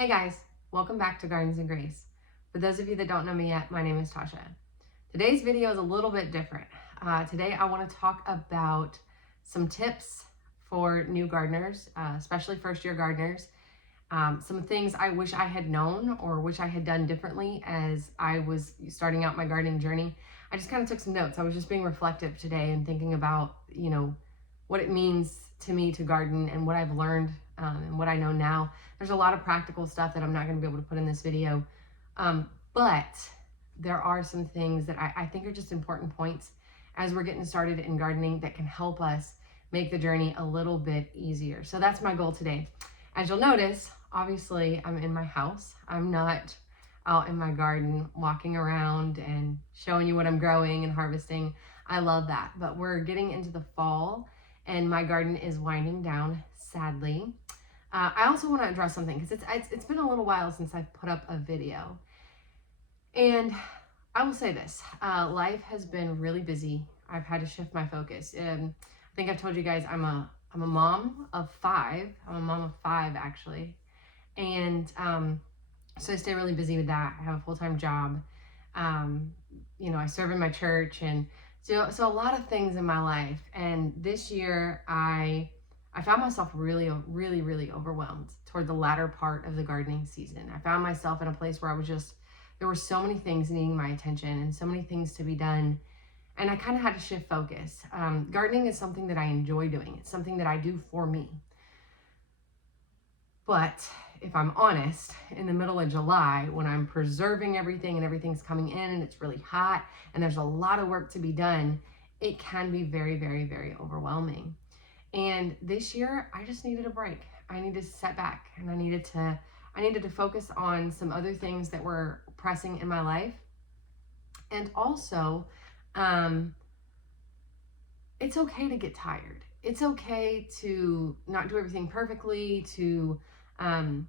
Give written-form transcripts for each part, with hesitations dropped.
Hey guys, welcome back to Gardens and Grace. For those of you that don't know me yet, my name is Tasha. Today's video is a little bit different. Today I want to talk about some tips for new gardeners, especially first year gardeners. Some things I wish I had known or wish I had done differently as I was starting out my gardening journey. I just kind of took some notes. I was just being reflective today and thinking about, what it means to me to garden and what I've learned and what I know now. There's a lot of practical stuff that I'm not going to be able to put in this video, but there are some things that I think are just important points as we're getting started in gardening that can help us make the journey a little bit easier. So that's my goal today. As you'll notice, obviously I'm in my house. I'm not out in my garden walking around and showing you what I'm growing and harvesting. I love that, but we're getting into the fall and my garden is winding down, sadly. I also want to address something because it's been a little while since I've put up a video. And I will say this, life has been really busy. I've had to shift my focus. I think I've told you guys I'm a mom of 5. I'm a mom of 5 actually. And so I stay really busy with that. I have a full-time job. I serve in my church, and so a lot of things in my life. And this year I found myself really overwhelmed toward the latter part of the gardening season. I found myself in a place where there were so many things needing my attention and so many things to be done. And I kind of had to shift focus. Gardening is something that I enjoy doing. It's something that I do for me. But if I'm honest, in the middle of July, when I'm preserving everything and everything's coming in and it's really hot and there's a lot of work to be done, it can be very overwhelming. And this year, I just needed a break. I needed to step back and I needed to focus on some other things that were pressing in my life. And also, it's okay to get tired. It's okay to not do everything perfectly, to, we're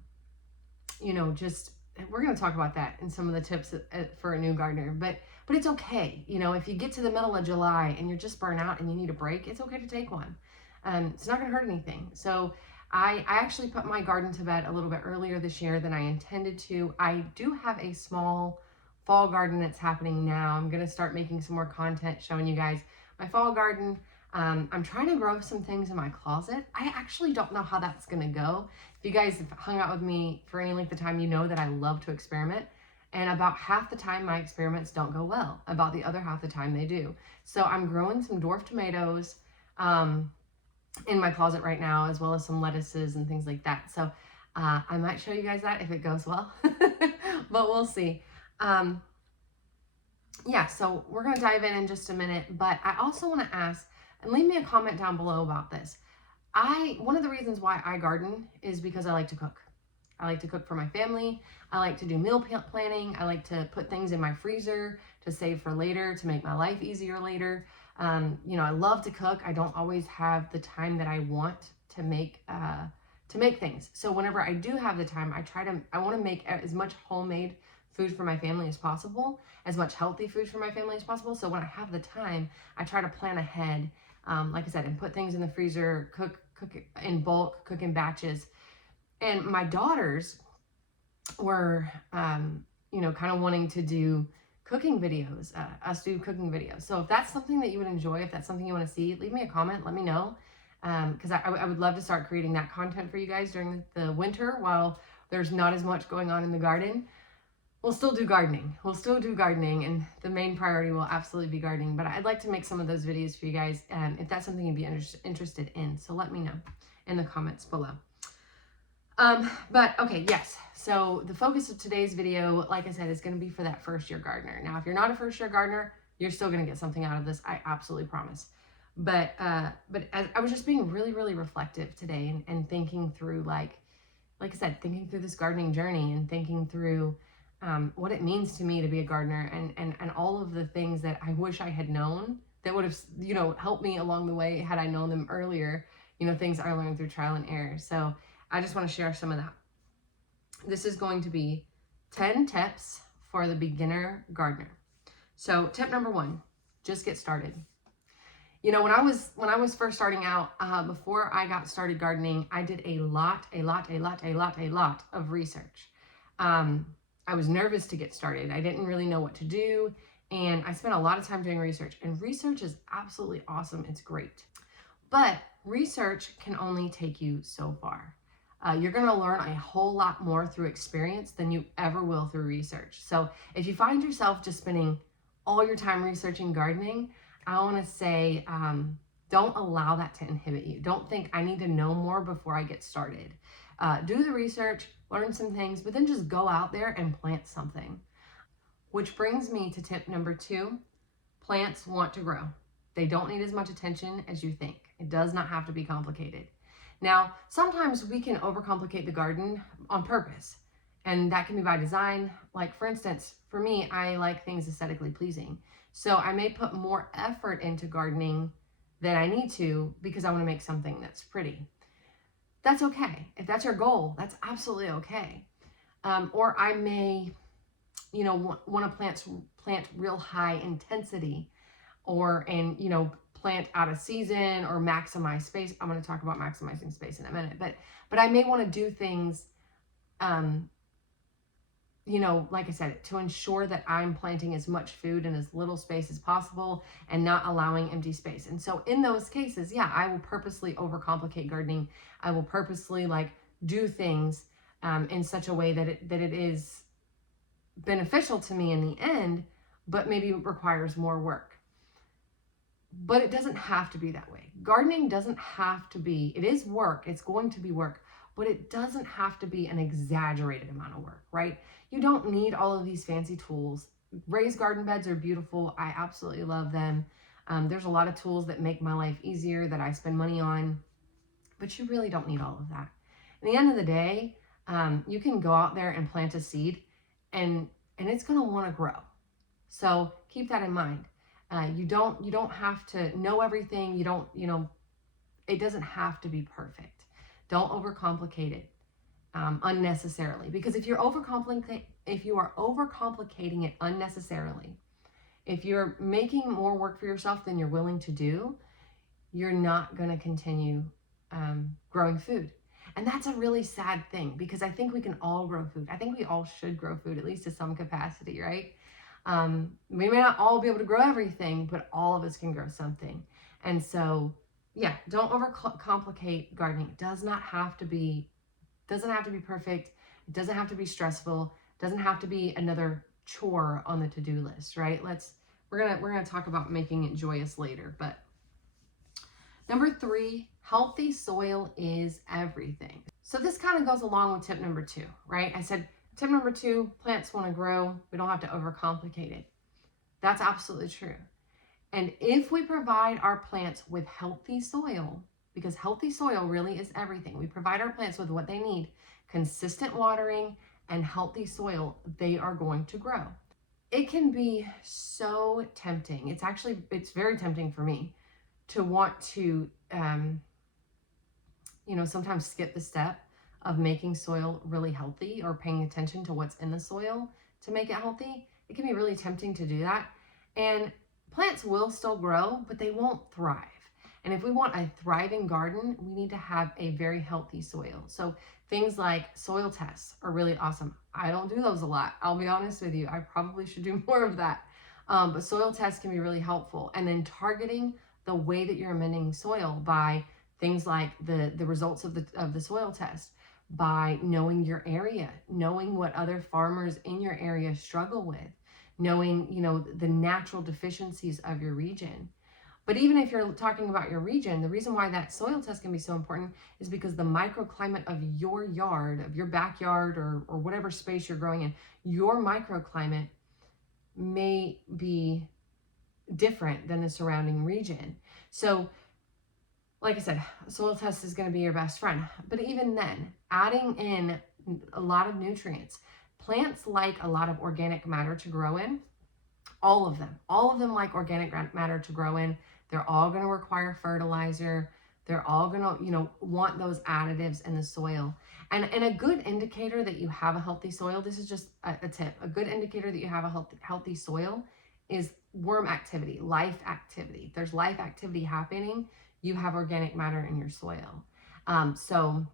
going to talk about that in some of the tips for a new gardener, but it's okay. If you get to the middle of July and you're just burnt out and you need a break, it's okay to take one. It's not going to hurt anything. So I actually put my garden to bed a little bit earlier this year than I intended to. I do have a small fall garden that's happening now. I'm going to start making some more content showing you guys my fall garden. I'm trying to grow some things in my closet. I actually don't know how that's going to go. If you guys have hung out with me for any length of time, you know that I love to experiment. And about half the time my experiments don't go well. About the other half the time they do. So I'm growing some dwarf tomatoes in my closet right now, as well as some lettuces and things like that. So I might show you guys that if it goes well, but we'll see. So we're going to dive in just a minute, but I also want to ask, and leave me a comment down below about this. One of the reasons why I garden is because I like to cook. I like to cook for my family. I like to do meal planning. I like to put things in my freezer to save for later, to make my life easier later. I love to cook. I don't always have the time that I want to make things. So whenever I do have the time, I want to make as much homemade food for my family as possible, as much healthy food for my family as possible. So when I have the time, I try to plan ahead, like I said, and put things in the freezer, cook in bulk, cook in batches. And my daughters were, kind of wanting to do cooking videos, us do cooking videos. So if that's something that you would enjoy, if that's something you want to see, leave me a comment, let me know. Because I would love to start creating that content for you guys during the winter while there's not as much going on in the garden. We'll still do gardening. And the main priority will absolutely be gardening. But I'd like to make some of those videos for you guys if that's something you'd be interested in. So let me know in the comments below. But okay, yes. So the focus of today's video, like I said, is going to be for that first year gardener. Now, if you're not a first year gardener, you're still going to get something out of this. I absolutely promise. But as I was just being really reflective today and thinking through, like I said, thinking through this gardening journey and thinking through what it means to me to be a gardener and all of the things that I wish I had known that would have, helped me along the way had I known them earlier, things I learned through trial and error. So I just want to share some of that. This is going to be 10 tips for the beginner gardener. So tip number 1, just get started. You know, when I was first starting out, before I got started gardening, I did a lot of research. Um, I was nervous to get started. I didn't really know what to do, and I spent a lot of time doing research. And research is absolutely awesome. It's great, but research can only take you so far. You're going to learn a whole lot more through experience than you ever will through research. So if you find yourself just spending all your time researching gardening, I want to say, don't allow that to inhibit you. Don't think I need to know more before I get started. Do the research, learn some things, but then just go out there and plant something. Which brings me to tip number 2. Plants want to grow. They don't need as much attention as you think. It does not have to be complicated. Now, sometimes we can overcomplicate the garden on purpose, and that can be by design. Like, for instance, for me, I like things aesthetically pleasing. So I may put more effort into gardening than I need to because I want to make something that's pretty. That's okay. If that's your goal, that's absolutely okay. Or I may, want to plant real high intensity, and plant out of season or maximize space. I'm going to talk about maximizing space in a minute, but I may want to do things, like I said, to ensure that I'm planting as much food in as little space as possible and not allowing empty space. And so in those cases, yeah, I will purposely overcomplicate gardening. I will purposely do things in such a way that it is beneficial to me in the end, but maybe requires more work. But it doesn't have to be that way. Gardening doesn't have to be, it is work, it's going to be work, but it doesn't have to be an exaggerated amount of work, right? You don't need all of these fancy tools. Raised garden beds are beautiful. I absolutely love them. There's a lot of tools that make my life easier that I spend money on, but you really don't need all of that. At the end of the day, you can go out there and plant a seed and it's going to want to grow. So keep that in mind. You don't have to know everything. It doesn't have to be perfect. Don't overcomplicate it unnecessarily, because if you are overcomplicating it unnecessarily, if you're making more work for yourself than you're willing to do, you're not going to continue growing food. And that's a really sad thing, because I think we can all grow food. I think we all should grow food, at least to some capacity, right? We may not all be able to grow everything, but all of us can grow something. And so, yeah, don't overcomplicate gardening. It does not have to be perfect. It doesn't have to be stressful. It doesn't have to be another chore on the to-do list, right? We're gonna talk about making it joyous later. But number 3, healthy soil is everything. So this kind of goes along with tip number 2, right? I said, tip number 2, plants want to grow. We don't have to overcomplicate it. That's absolutely true. And if we provide our plants with healthy soil, because healthy soil really is everything, we provide our plants with what they need, consistent watering and healthy soil, they are going to grow. It can be so tempting. It's very tempting for me to want to, sometimes skip the step of making soil really healthy or paying attention to what's in the soil to make it healthy. It can be really tempting to do that. And plants will still grow, but they won't thrive. And if we want a thriving garden, we need to have a very healthy soil. So things like soil tests are really awesome. I don't do those a lot. I'll be honest with you. I probably should do more of that. But soil tests can be really helpful. And then targeting the way that you're amending soil by things like the results of the soil test, by knowing your area, knowing what other farmers in your area struggle with, knowing, the natural deficiencies of your region. But even if you're talking about your region, the reason why that soil test can be so important is because the microclimate of your yard, of your backyard, or whatever space you're growing in, your microclimate may be different than the surrounding region. So like I said, soil test is going to be your best friend. But even then, adding in a lot of nutrients. Plants like a lot of organic matter to grow in. All of them like organic matter to grow in. They're all going to require fertilizer. They're all going to, want those additives in the soil. And a good indicator that you have a healthy soil, this is just a tip. A good indicator that you have a healthy soil is worm activity, life activity. If there's life activity happening, you have organic matter in your soil. So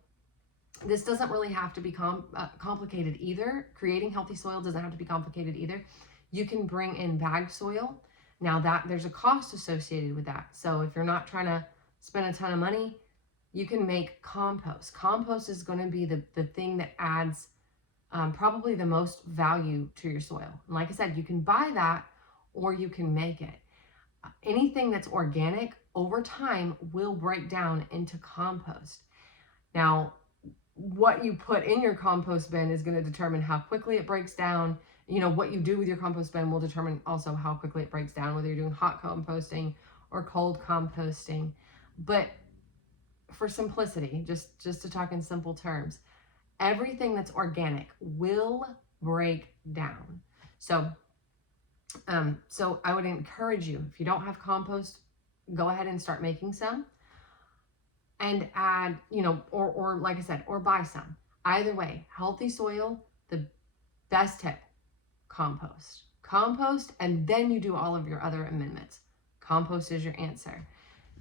this doesn't really have to be complicated either. Creating healthy soil doesn't have to be complicated either. You can bring in bagged soil. Now that there's a cost associated with that. So if you're not trying to spend a ton of money, you can make compost. Compost is going to be the thing that adds probably the most value to your soil. And like I said, you can buy that or you can make it. Anything that's organic over time will break down into compost. Now, what you put in your compost bin is going to determine how quickly it breaks down. You know, what you do with your compost bin will determine also how quickly it breaks down, whether you're doing hot composting or cold composting. But for simplicity, just to talk in simple terms, everything that's organic will break down. So I would encourage you, if you don't have compost, go ahead and start making some and add, you know, or like I said, or buy some. Either way, healthy soil, the best tip, compost. Compost, and then you do all of your other amendments. Compost is your answer.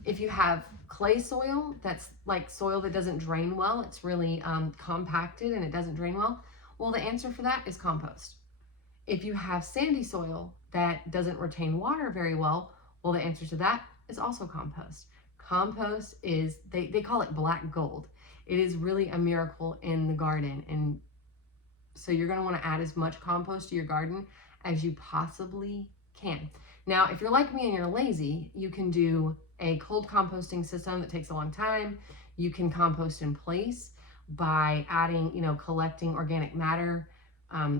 If you have clay soil, that's like soil that doesn't drain well, it's really compacted and it doesn't drain well, well, the answer for that is compost. If you have sandy soil that doesn't retain water very well, well, the answer to that is also compost. Compost is, they call it black gold. It is really a miracle in the garden. And so you're going to want to add as much compost to your garden as you possibly can. Now, if you're like me and you're lazy, you can do a cold composting system that takes a long time. You can compost in place by adding, you know, collecting organic matter,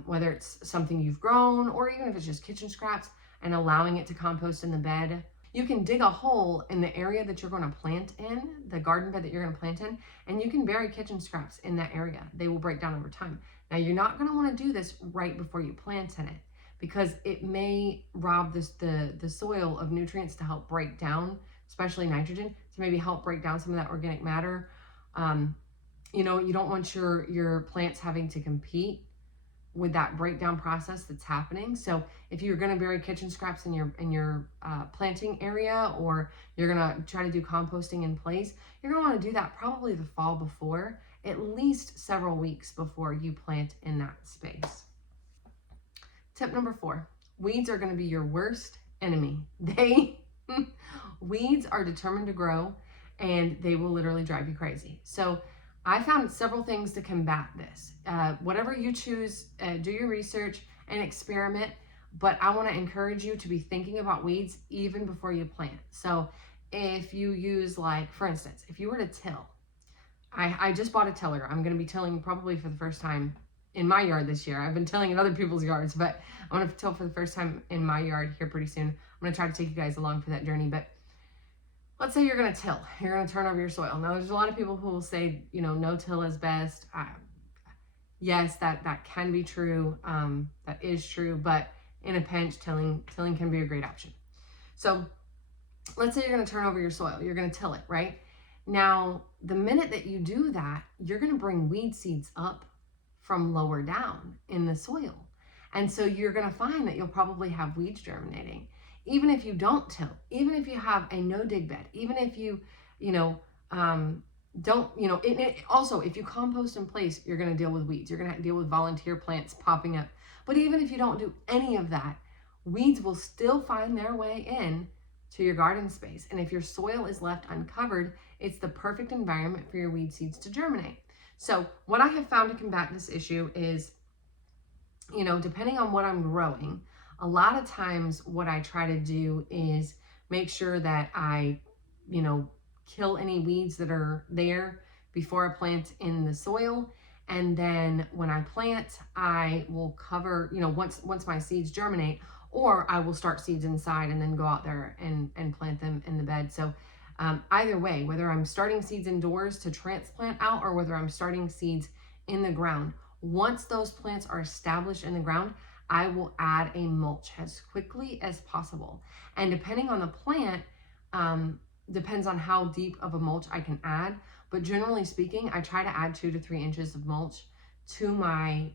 whether it's something you've grown or even if it's just kitchen scraps, and allowing it to compost in the bed. You can dig a hole in the area that you're going to plant in, the garden bed that you're going to plant in, and you can bury kitchen scraps in that area. They will break down over time. Now, you're not going to want to do this right before you plant in it because it may rob the soil of nutrients to help break down, especially nitrogen, to maybe help break down some of that organic matter. You know, you don't want your plants having to compete with that breakdown process that's happening. So if you're going to bury kitchen scraps in your planting area, or you're going to try to do composting in place, you're going to want to do that probably the fall before, at least several weeks before you plant in that space. Tip number 4, weeds are going to be your worst enemy. Weeds are determined to grow and they will literally drive you crazy. So I found several things to combat this. Whatever you choose, do your research and experiment, but I want to encourage you to be thinking about weeds even before you plant. So if you use, like, for instance, if you were to till, I just bought a tiller. I'm going to be tilling probably for the first time in my yard this year. I've been tilling in other people's yards, but I'm going to till for the first time in my yard here pretty soon. I'm going to try to take you guys along for that journey, but let's say you're going to till, you're going to turn over your soil. Now, there's a lot of people who will say, you know, no till is best. Yes, that can be true. That is true, but in a pinch, tilling can be a great option. So let's say you're going to turn over your soil. You're going to till it, right? Now, the minute that you do that, you're going to bring weed seeds up from lower down in the soil. And so you're going to find that you'll probably have weeds germinating. Even if you don't till, even if you have a no dig bed, even if you don't, also, if you compost in place, you're going to deal with weeds. You're going to deal with volunteer plants popping up. But even if you don't do any of that, weeds will still find their way in to your garden space. And if your soil is left uncovered, it's the perfect environment for your weed seeds to germinate. So what I have found to combat this issue is, depending on what I'm growing, a lot of times what I try to do is make sure that I, kill any weeds that are there before I plant in the soil. And then when I plant, I will cover, once my seeds germinate, or I will start seeds inside and then go out there and plant them in the bed. So either way, whether I'm starting seeds indoors to transplant out or whether I'm starting seeds in the ground, once those plants are established in the ground, I will add a mulch as quickly as possible. And depending on the plant, depends on how deep of a mulch I can add. But generally speaking, I try to add 2 to 3 inches of mulch to my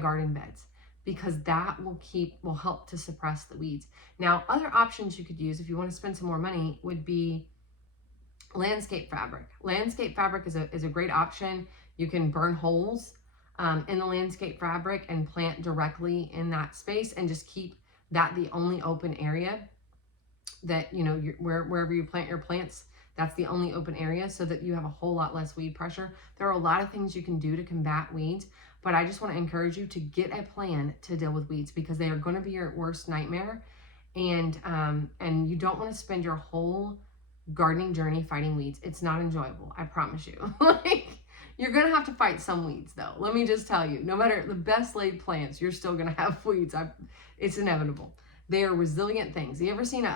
garden beds, because that will help to suppress the weeds. Now, other options you could use if you want to spend some more money would be landscape fabric. Landscape fabric is a great option. You can burn holes in the landscape fabric and plant directly in that space and just keep that the only open area that, you know, wherever you plant your plants, that's the only open area, so that you have a whole lot less weed pressure. There are a lot of things you can do to combat weeds, but I just want to encourage you to get a plan to deal with weeds, because they are going to be your worst nightmare. And you don't want to spend your whole gardening journey fighting weeds. It's not enjoyable, I promise you. Like, you're gonna have to fight some weeds though. Let me just tell you, no matter the best laid plants, you're still gonna have weeds. It's inevitable. They are resilient things. You ever seen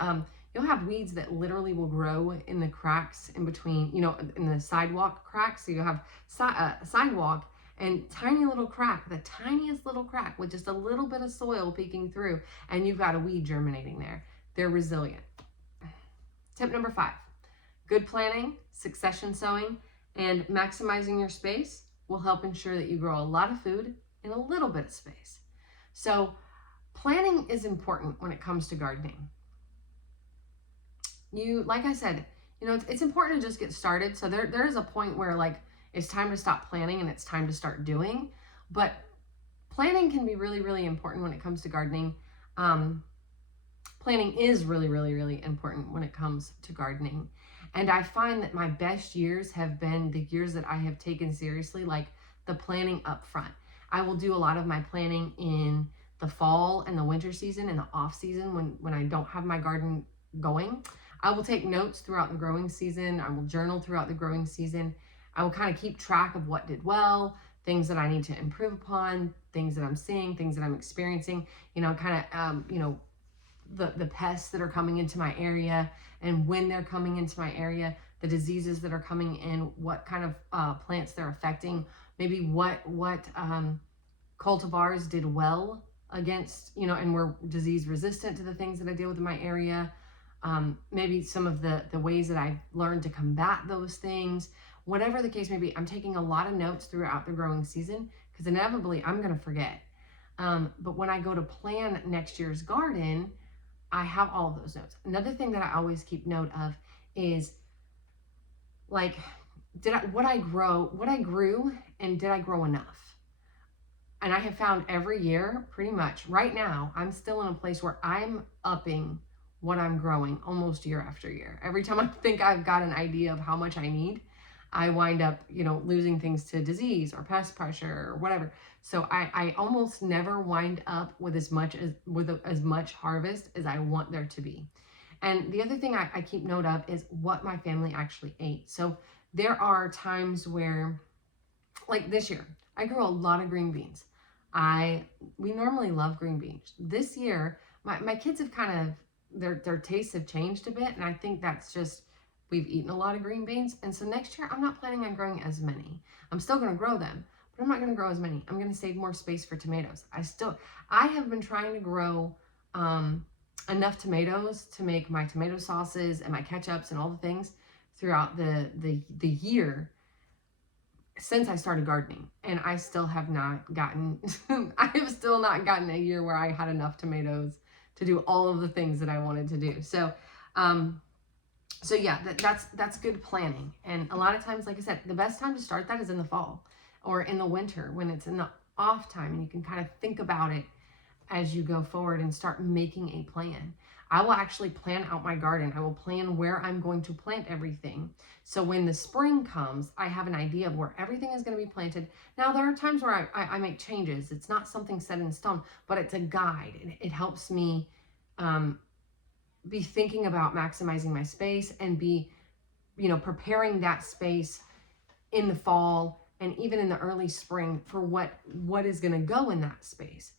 you'll have weeds that literally will grow in the cracks in between, you know, in the sidewalk cracks. So you'll have sidewalk and tiny little crack, the tiniest little crack with just a little bit of soil peeking through, and you've got a weed germinating there. They're resilient. Tip number 5, good planning, succession sowing, and maximizing your space will help ensure that you grow a lot of food in a little bit of space. So planning is important when it comes to gardening. Like I said, you know, it's important to just get started. So there is a point where, like, it's time to stop planning and it's time to start doing. But planning can be really, really important when it comes to gardening. Planning is really, really, really important when it comes to gardening. And I find that my best years have been the years that I have taken seriously, like the planning up front. I will do a lot of my planning in the fall and the winter season and the off season when I don't have my garden going. I will take notes throughout the growing season. I will journal throughout the growing season. I will kind of keep track of what did well, things that I need to improve upon, things that I'm seeing, things that I'm experiencing, you know, kind of, you know, the pests that are coming into my area and when they're coming into my area, the diseases that are coming in, what kind of plants they're affecting, maybe what cultivars did well against, you know, and were disease resistant to the things that I deal with in my area. Maybe some of the ways that I've learned to combat those things. Whatever the case may be, I'm taking a lot of notes throughout the growing season, because inevitably I'm going to forget. But when I go to plan next year's garden, I have all of those notes. Another thing that I always keep note of is, like, what I grew, and did I grow enough? And I have found every year, pretty much, right now, I'm still in a place where I'm upping what I'm growing almost year after year. Every time I think I've got an idea of how much I need, I wind up, you know, losing things to disease or pest pressure or whatever. So I almost never wind up with as much harvest as I want there to be. And the other thing I keep note of is what my family actually ate. So there are times where, like this year, I grew a lot of green beans. We normally love green beans. This year, my kids have kind of, their tastes have changed a bit, and I think that's just, we've eaten a lot of green beans. And so next year, I'm not planning on growing as many. I'm still going to grow them, but I'm not going to grow as many. I'm going to save more space for tomatoes. I have been trying to grow enough tomatoes to make my tomato sauces and my ketchups and all the things throughout the year since I started gardening. And I still have not gotten, I have still not gotten a year where I had enough tomatoes to do all of the things that I wanted to do. So yeah, that's good planning. And a lot of times, like I said, the best time to start that is in the fall or in the winter when it's in the off time, and you can kind of think about it as you go forward and start making a plan. I will actually plan out my garden. I will plan where I'm going to plant everything. So when the spring comes, I have an idea of where everything is going to be planted. Now, there are times where I make changes. It's not something set in stone, but it's a guide. And it helps me be thinking about maximizing my space and be, you know, preparing that space in the fall and even in the early spring for what is going to go in that space.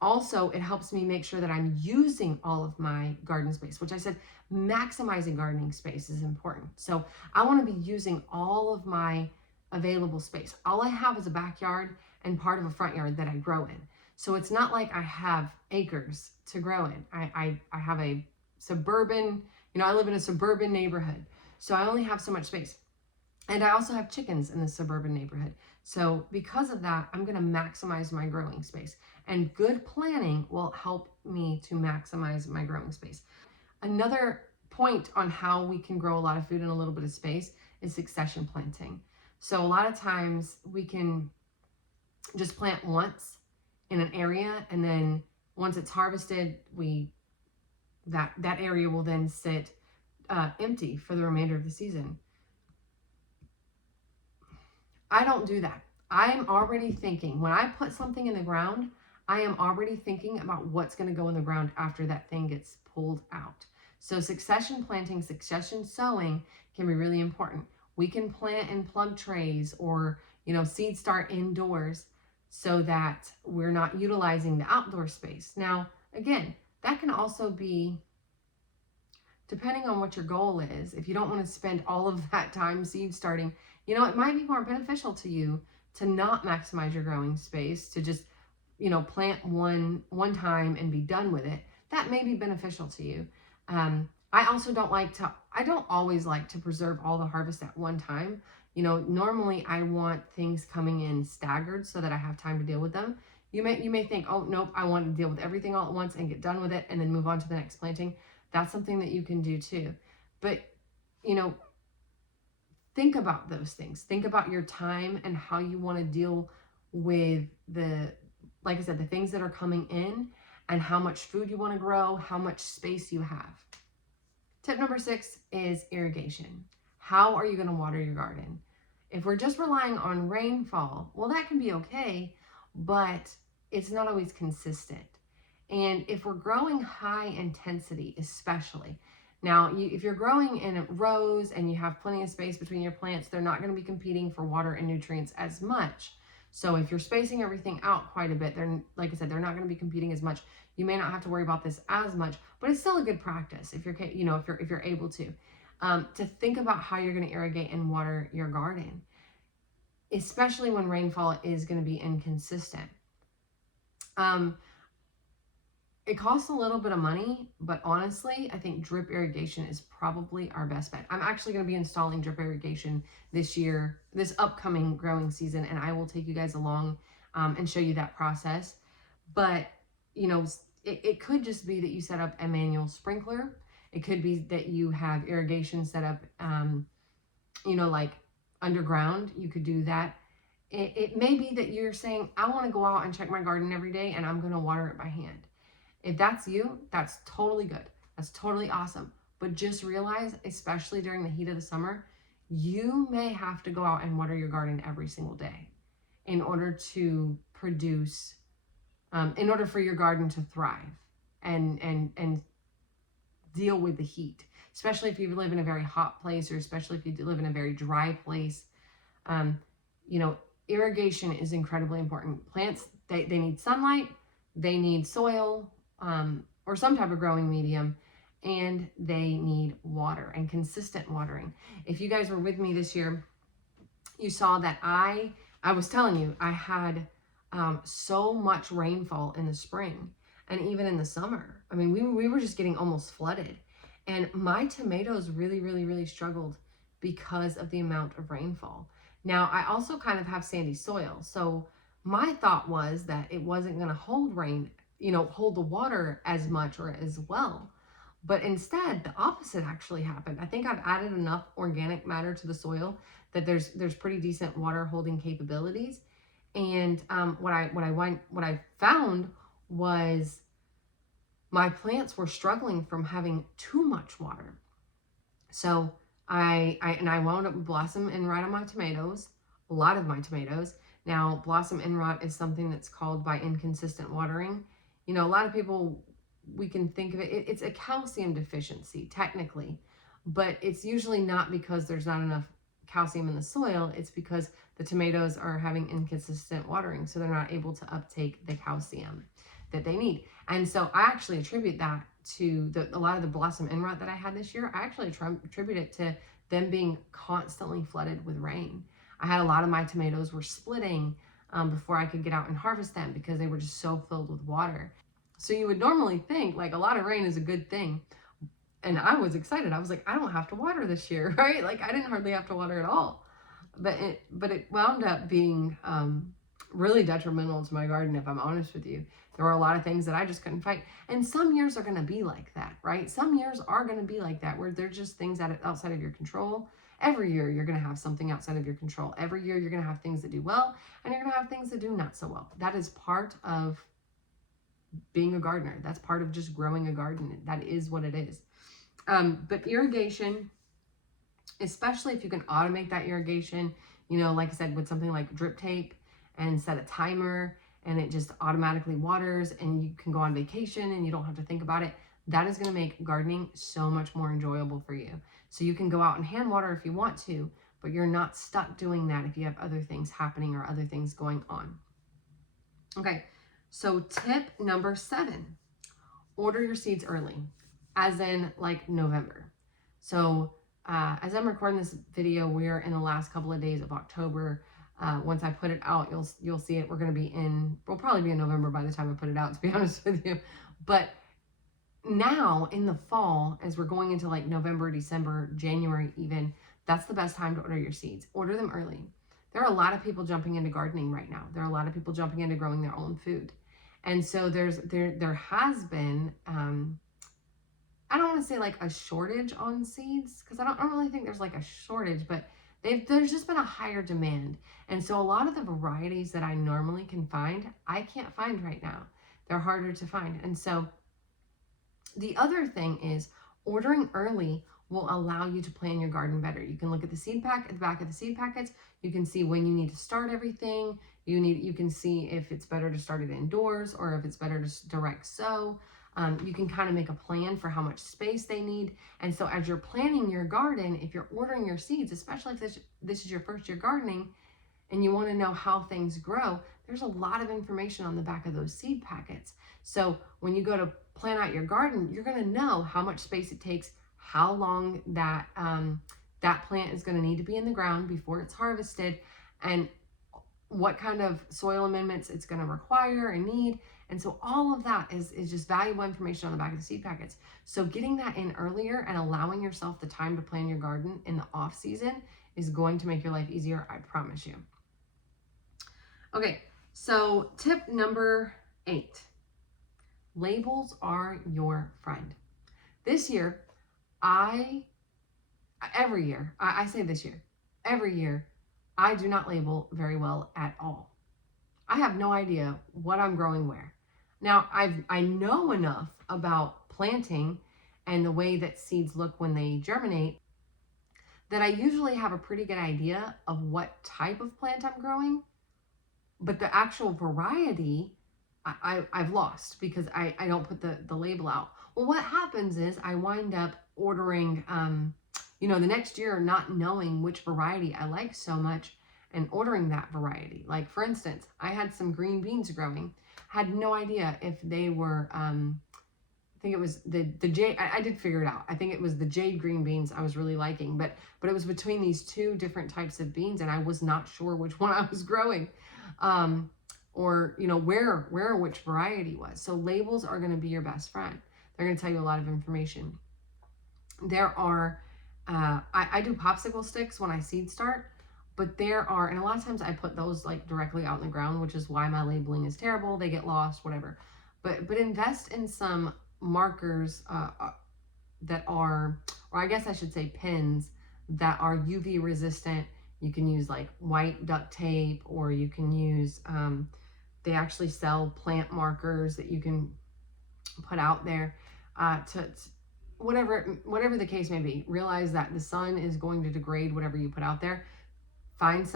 Also, it helps me make sure that I'm using all of my garden space, which I said maximizing gardening space is important. So I want to be using all of my available space. All I have is a backyard and part of a front yard that I grow in. So it's not like I have acres to grow in. I have a suburban, you know, I live in a suburban neighborhood. So I only have so much space. And I also have chickens in the suburban neighborhood. So because of that, I'm going to maximize my growing space. And good planning will help me to maximize my growing space. Another point on how we can grow a lot of food in a little bit of space is succession planting. So a lot of times we can just plant once in an area, and then once it's harvested, that area will then sit empty for the remainder of the season. I don't do that. I'm already thinking, when I put something in the ground, I am already thinking about what's going to go in the ground after that thing gets pulled out. So succession planting, succession sowing can be really important. We can plant in plug trays or, seed start indoors so that we're not utilizing the outdoor space. Now, again, that can also be depending on what your goal is. If you don't want to spend all of that time seed starting, it might be more beneficial to you to not maximize your growing space, to just, plant one time and be done with it. That may be beneficial to you. I also I don't always like to preserve all the harvest at one time. Normally I want things coming in staggered so that I have time to deal with them. You may think, oh, nope, I want to deal with everything all at once and get done with it and then move on to the next planting. That's something that you can do too. But, think about those things. Think about your time and how you want to deal with like I said, the things that are coming in and how much food you want to grow, how much space you have. Tip number 6 is irrigation. How are you going to water your garden? If we're just relying on rainfall, well, that can be okay, but it's not always consistent. And if we're growing high intensity, especially, now if you're growing in rows and you have plenty of space between your plants, they're not going to be competing for water and nutrients as much. So if you're spacing everything out quite a bit, like I said, they're not going to be competing as much. You may not have to worry about this as much, but it's still a good practice if you're, if you're able to think about how you're going to irrigate and water your garden, especially when rainfall is going to be inconsistent. It costs a little bit of money, but honestly, I think drip irrigation is probably our best bet. I'm actually going to be installing drip irrigation this year, this upcoming growing season, and I will take you guys along and show you that process. But, it could just be that you set up a manual sprinkler. It could be that you have irrigation set up, like underground. You could do that. It may be that you're saying, I want to go out and check my garden every day and I'm going to water it by hand. If that's you, that's totally good. That's totally awesome. But just realize, especially during the heat of the summer, you may have to go out and water your garden every single day in order to produce, in order for your garden to thrive and deal with the heat, especially if you live in a very hot place or especially if you live in a very dry place. Irrigation is incredibly important. Plants, they need sunlight, they need soil, or some type of growing medium, and they need water and consistent watering. If you guys were with me this year, you saw that I was telling you I had so much rainfall in the spring and even in the summer. I mean, we were just getting almost flooded, and my tomatoes really, really, really struggled because of the amount of rainfall. Now, I also kind of have sandy soil, so my thought was that it wasn't going to hold rain, hold the water as much or as well. But instead, the opposite actually happened. I think I've added enough organic matter to the soil that there's pretty decent water holding capabilities. And what I found was my plants were struggling from having too much water. So I wound up with blossom end rot on my tomatoes, a lot of my tomatoes. Now, blossom end rot is something that's called by inconsistent watering. A lot of people, we can think of it, it's a calcium deficiency technically, but it's usually not because there's not enough calcium in the soil. It's because the tomatoes are having inconsistent watering, so they're not able to uptake the calcium that they need. And so I actually attribute that to a lot of the blossom end rot that I had this year. I actually attribute it to them being constantly flooded with rain. I had a lot of my tomatoes were splitting before I could get out and harvest them because they were just so filled with water. So you would normally think like a lot of rain is a good thing. And I was excited. I was like, I don't have to water this year, right? Like I didn't hardly have to water at all. but it wound up being really detrimental to my garden, if I'm honest with you. There were a lot of things that I just couldn't fight. And some years are going to be like that, right? Some years are going to be like that, where there's just things outside of your control. Every year, you're going to have something outside of your control. Every year, you're going to have things that do well, and you're going to have things that do not so well. That is part of being a gardener. That's part of just growing a garden. That is what it is. But irrigation, especially if you can automate that irrigation, like I said, with something like drip tape, and set a timer, and it just automatically waters, and you can go on vacation and you don't have to think about it. That is going to make gardening so much more enjoyable for you. So you can go out and hand water if you want to, but you're not stuck doing that if you have other things happening or other things going on. Okay, so tip number 7, order your seeds early, as in like November. So as I'm recording this video, we're in the last couple of days of October. Once I put it out, you'll see it. We'll probably be in November by the time I put it out, to be honest with you. But now in the fall, as we're going into like November, December, January even, that's the best time to order your seeds. Order them early. There are a lot of people jumping into gardening right now. There are a lot of people jumping into growing their own food. And so there has been, I don't want to say like a shortage on seeds, because I don't really think there's like a shortage, but there's just been a higher demand. And so a lot of the varieties that I normally can find, I can't find right now. They're harder to find. And so the other thing is, ordering early will allow you to plan your garden better. You can look at the seed pack at the back of the seed packets. You can see when you need to start everything. You can see if it's better to start it indoors or if it's better to direct sow. You can kind of make a plan for how much space they need. And so as you're planning your garden, if you're ordering your seeds, especially if this is your first year gardening and you want to know how things grow, there's a lot of information on the back of those seed packets. So when you go to plan out your garden, you're going to know how much space it takes, how long that plant is going to need to be in the ground before it's harvested, and what kind of soil amendments it's going to require and need. And so all of that is just valuable information on the back of the seed packets. So getting that in earlier and allowing yourself the time to plan your garden in the off season is going to make your life easier, I promise you. Okay, so tip number 8, labels are your friend. This year, every year, I do not label very well at all. I have no idea what I'm growing where. Now, I know enough about planting and the way that seeds look when they germinate that I usually have a pretty good idea of what type of plant I'm growing, but the actual variety I've lost because I don't put the label out. Well, what happens is I wind up ordering, the next year not knowing which variety I like so much and ordering that variety. Like, for instance, I had some green beans growing. Had no idea if they were, I think it was the jade. I did figure it out. I think it was the jade green beans I was really liking, but it was between these 2 different types of beans, and I was not sure which one I was growing, or where which variety was. So labels are going to be your best friend. They're going to tell you a lot of information. There are, I do popsicle sticks when I seed start. But there are, and a lot of times I put those like directly out in the ground, which is why my labeling is terrible. They get lost, whatever. But invest in some markers that are, or I guess I should say pins that are UV resistant. You can use like white duct tape, or you can use, they actually sell plant markers that you can put out there to whatever the case may be. Realize that the sun is going to degrade whatever you put out there. Find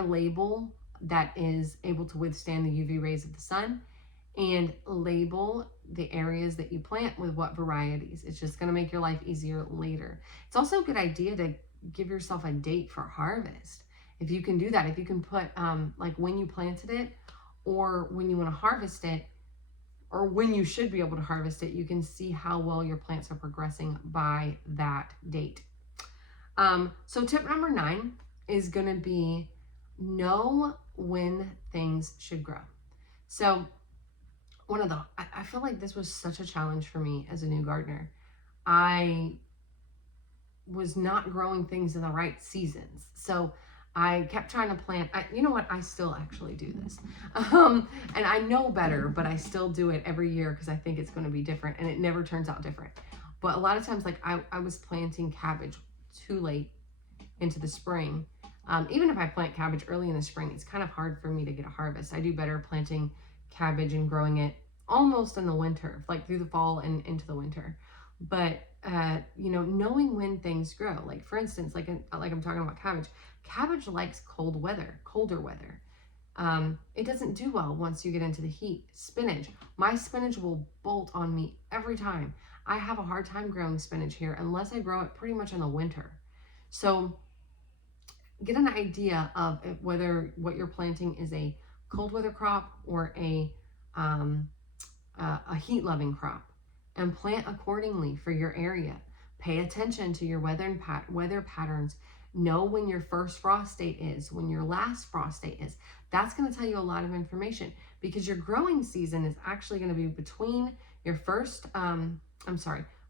a label that is able to withstand the UV rays of the sun, and label the areas that you plant with what varieties. It's just going to make your life easier later. It's also a good idea to give yourself a date for harvest. If you can do that, if you can put like when you planted it, or when you want to harvest it, or when you should be able to harvest it, you can see how well your plants are progressing by that date. So tip number 9 is going to be know when things should grow. So I feel like this was such a challenge for me as a new gardener. I was not growing things in the right seasons. So I kept trying to plant. You know what? I still actually do this. And I know better, but I still do it every year because I think it's going to be different, and it never turns out different. But a lot of times, like I was planting cabbage too late into the spring. Even if I plant cabbage early in the spring, it's kind of hard for me to get a harvest. I do better planting cabbage and growing it almost in the winter, like through the fall and into the winter. But knowing when things grow, like for instance, like I'm talking about cabbage. Cabbage likes colder weather. It doesn't do well once you get into the heat. Spinach, my spinach will bolt on me every time. I have a hard time growing spinach here unless I grow it pretty much in the winter. So get an idea of whether what you're planting is a cold weather crop or a heat loving crop, and plant accordingly for your area. Pay attention to your weather patterns. Know when your first frost date is, when your last frost date is. That's going to tell you a lot of information, because your growing season is actually going to be between your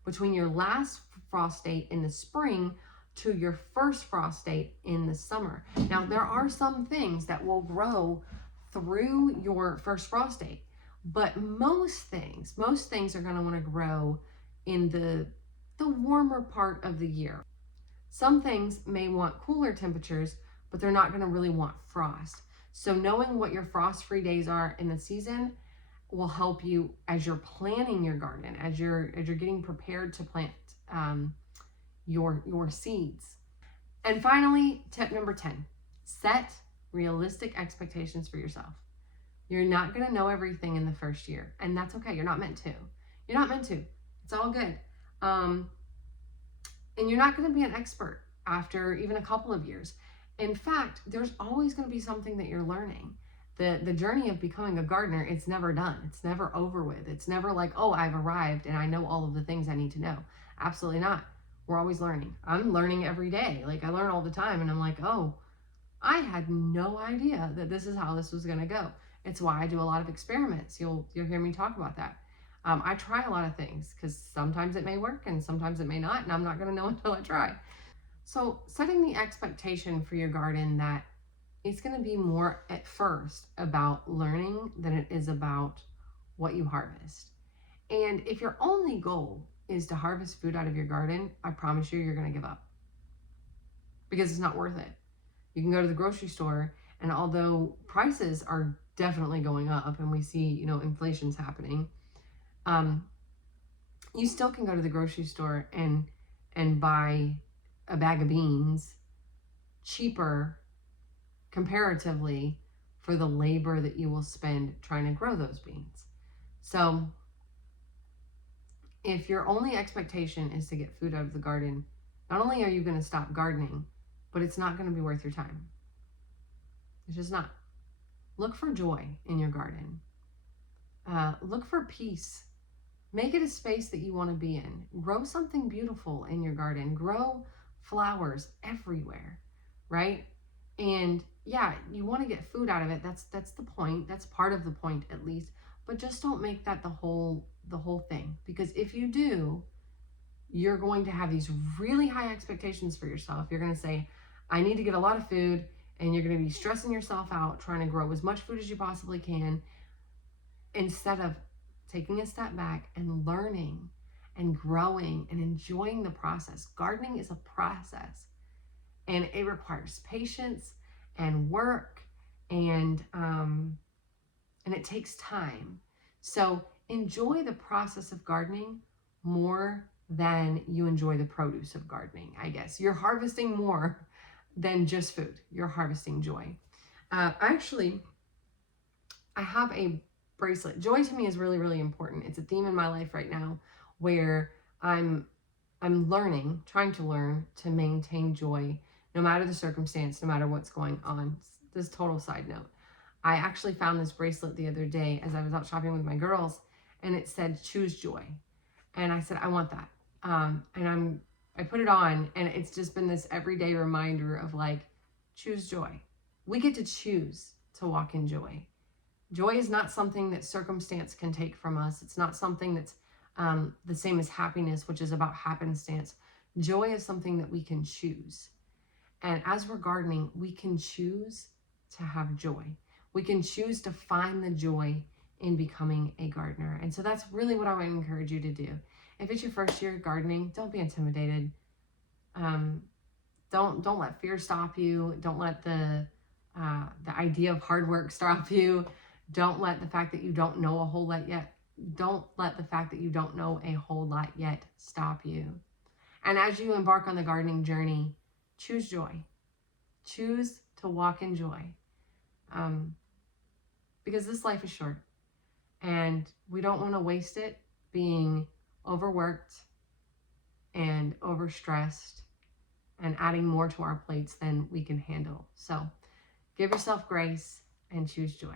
between your last frost date in the spring to your first frost date in the summer. Now, there are some things that will grow through your first frost date, but most things are going to want to grow in the warmer part of the year. Some things may want cooler temperatures, but they're not going to really want frost. So knowing what your frost-free days are in the season will help you as you're planning your garden, as you're getting prepared to plant your seeds. And finally, tip number 10, set realistic expectations for yourself. You're not going to know everything in the first year, and that's okay. You're not meant to. It's all good. And you're not going to be an expert after even a couple of years. In fact, there's always going to be something that you're learning. The journey of becoming a gardener, it's never done. It's never over with. It's never like, oh, I've arrived and I know all of the things I need to know. Absolutely not. We're always learning. I'm learning every day. Like, I learn all the time, and I'm like, oh, I had no idea that this is how this was going to go. It's why I do a lot of experiments. You'll hear me talk about that. I try a lot of things because sometimes it may work and sometimes it may not, and I'm not going to know until I try. So setting the expectation for your garden that it's going to be more at first about learning than it is about what you harvest. And if your only goal is to harvest food out of your garden, I promise you're going to give up, because it's not worth it. You can go to the grocery store, and although prices are definitely going up and we see, inflation's happening, you still can go to the grocery store and buy a bag of beans cheaper comparatively for the labor that you will spend trying to grow those beans. So if your only expectation is to get food out of the garden, not only are you going to stop gardening, but it's not going to be worth your time. It's just not. Look for joy in your garden. Look for peace. Make it a space that you want to be in. Grow something beautiful in your garden. Grow flowers everywhere, right? And yeah, you want to get food out of it. That's the point. That's part of the point, at least. But just don't make that the whole thing, because if you do, you're going to have these really high expectations for yourself. You're going to say, I need to get a lot of food, and you're going to be stressing yourself out trying to grow as much food as you possibly can, instead of taking a step back and learning and growing and enjoying the process. Gardening is a process, and it requires patience and work, and it takes time. So enjoy the process of gardening more than you enjoy the produce of gardening, I guess. You're harvesting more than just food. You're harvesting joy. Actually, I have a bracelet. Joy to me is really, really important. It's a theme in my life right now where I'm trying to learn to maintain joy no matter the circumstance, no matter what's going on. This total side note. I actually found this bracelet the other day as I was out shopping with my girls, and it said, choose joy. And I said, I want that. And I put it on, and it's just been this everyday reminder of like, choose joy. We get to choose to walk in joy. Joy is not something that circumstance can take from us. It's not something that's the same as happiness, which is about happenstance. Joy is something that we can choose. And as we're gardening, we can choose to have joy. We can choose to find the joy in becoming a gardener. And so that's really what I would encourage you to do. If it's your first year gardening, don't be intimidated. Don't let fear stop you. Don't let the idea of hard work stop you. Don't let the fact that you don't know a whole lot yet. Don't let the fact that you don't know a whole lot yet stop you. And as you embark on the gardening journey, choose joy. Choose to walk in joy. Because this life is short. And we don't want to waste it being overworked and overstressed and adding more to our plates than we can handle. So give yourself grace and choose joy.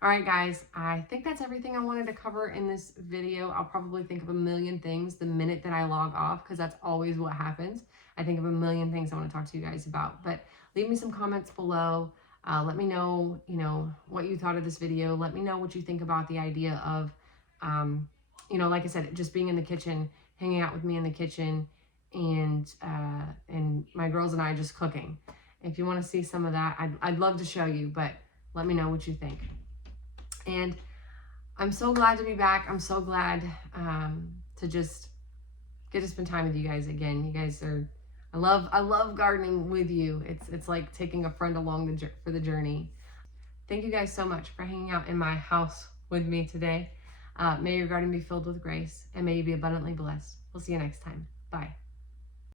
All right, guys, I think that's everything I wanted to cover in this video. I'll probably think of a million things the minute that I log off, because that's always what happens. I think of a million things I want to talk to you guys about. But leave me some comments below. Let me know, what you thought of this video. Let me know what you think about the idea of, like I said, just being in the kitchen, hanging out with me in the kitchen, and my girls and I just cooking. If you want to see some of that, I'd love to show you, but let me know what you think. And I'm so glad to be back. I'm so glad to just get to spend time with you guys again. You guys are, I love gardening with you. It's like taking a friend along for the journey. Thank you guys so much for hanging out in my house with me today. May your garden be filled with grace, and may you be abundantly blessed. We'll see you next time. Bye.